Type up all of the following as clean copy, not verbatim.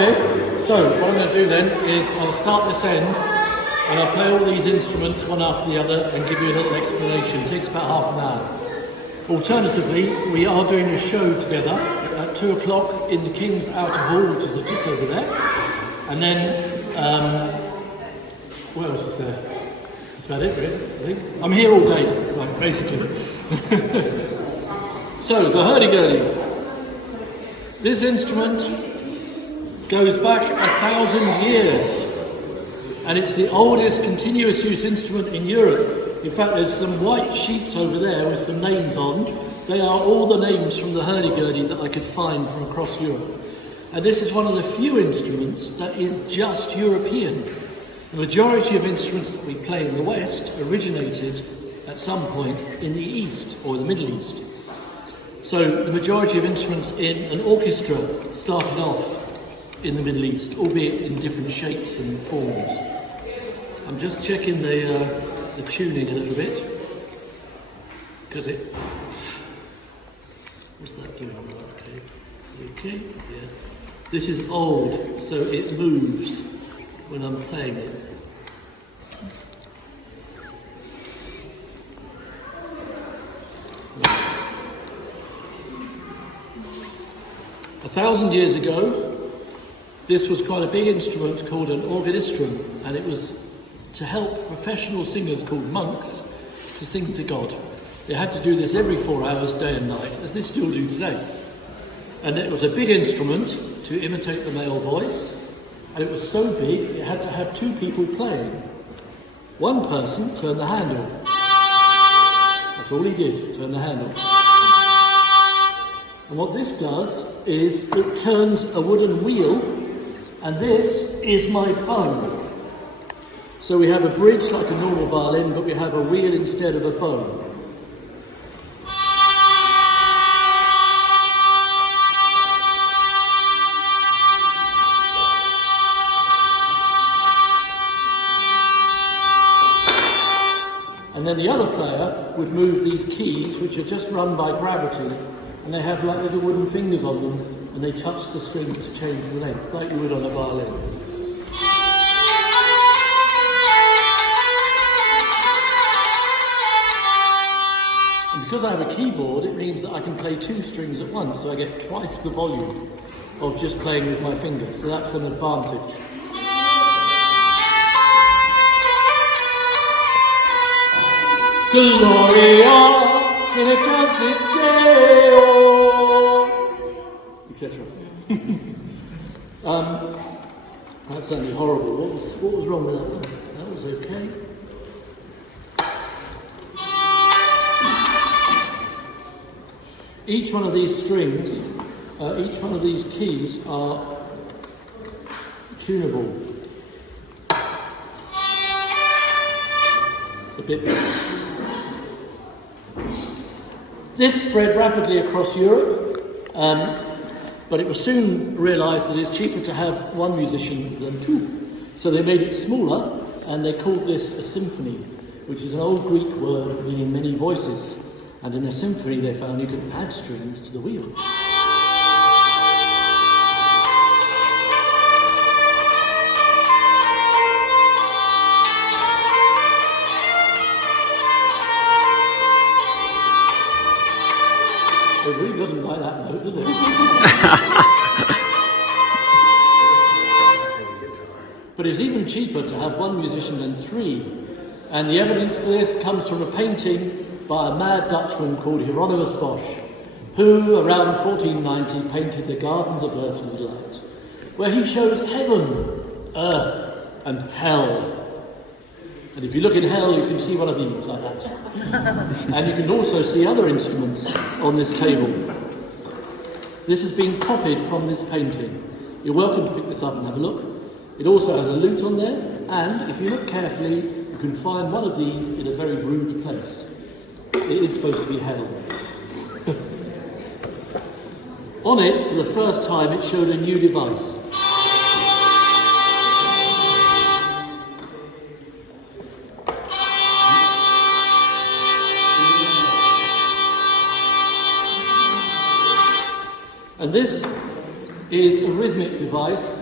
Okay, so what I'm going to do then is I'll start this end and I'll play all these instruments one after the other and give you a little explanation. It takes about half an hour. Alternatively, we are doing a show together at 2 o'clock in the King's Outer Hall, which is just over there. And then, what else is there? That's about it, really, I think. I'm here all day, like, basically. So, the Hurdy Gurdy. This instrument goes back 1,000 years, and it's the oldest continuous use instrument in Europe. In fact, there's some white sheets over there with some names on. They are all the names from the Hurdy Gurdy that I could find from across Europe. And this is one of the few instruments that is just European. The majority of instruments that we play in the West originated at some point in the East or the Middle East. So the majority of instruments in an orchestra started off in the Middle East, albeit in different shapes and forms. I'm just checking the tuning a little bit, because what's that doing? Okay, yeah. This is old, so it moves when I'm playing it. A 1,000 years ago, this was quite a big instrument called an organistrum, and it was to help professional singers called monks to sing to God. They had to do this every 4 hours, day and night, as they still do today. And it was a big instrument to imitate the male voice, and it was so big it had to have 2 people playing. One person turned the handle. That's all he did, turn the handle. And what this does is it turns a wooden wheel, and this is my bow. So we have a bridge like a normal violin, but we have a wheel instead of a bow. And then the other player would move these keys, which are just run by gravity, and they have like little wooden fingers on them, and they touch the strings to change the length, like you would on a violin. And because I have a keyboard, it means that I can play 2 strings at once, so I get twice the volume of just playing with my fingers, so that's an advantage. Gloria in excelsis Deo, etc. That sounded horrible. What was wrong with that one? That was okay. Each one of these strings, each one of these keys are tunable. It's a bit better. This spread rapidly across Europe, but it was soon realised that it's cheaper to have 1 musician than 2. So they made it smaller, and they called this a symphony, which is an old Greek word meaning many voices. And in a symphony they found you could add strings to the wheel. It really doesn't like that note, does it? But it's even cheaper to have 1 musician than 3. And the evidence for this comes from a painting by a mad Dutchman called Hieronymus Bosch, who around 1490 painted the Gardens of Earthly Delight, where he shows heaven, earth and hell. And if you look in hell, you can see one of these like that. And you can also see other instruments on this table. This has been copied from this painting. You're welcome to pick this up and have a look. It also has a lute on there, and if you look carefully, you can find one of these in a very rude place. It is supposed to be hell. On it, for the first time, it showed a new device. And this is a rhythmic device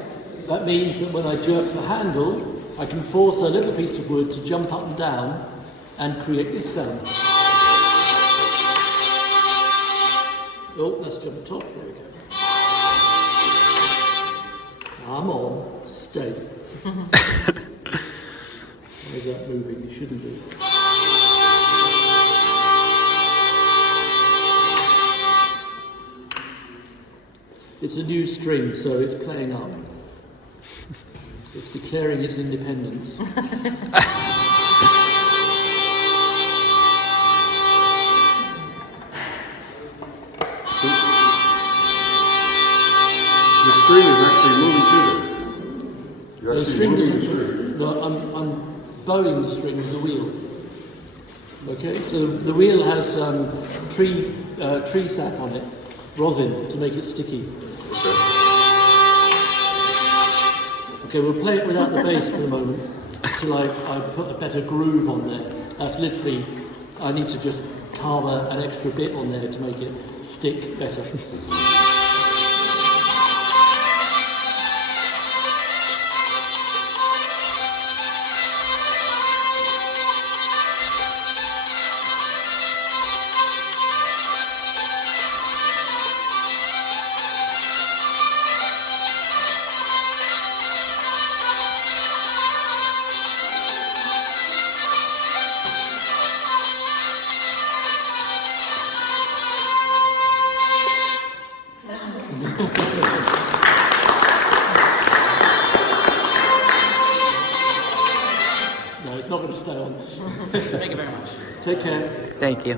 that means that when I jerk the handle, I can force a little piece of wood to jump up and down and create this sound. Oh, that's jumped off. There we go. Come on, stay. Why is that moving? You shouldn't be. It's a new string, so it's playing up. It's declaring its independence. The string is actually moving too. The string doesn't. No, I'm bowing the string with the wheel. Okay, so the wheel has tree sap on it, rosin to make it sticky. Okay, we'll play it without the bass for the moment until I put a better groove on there. That's literally, I need to just carve an extra bit on there to make it stick better. No, it's not going to stay on. Thank you very much. Take care. Thank you.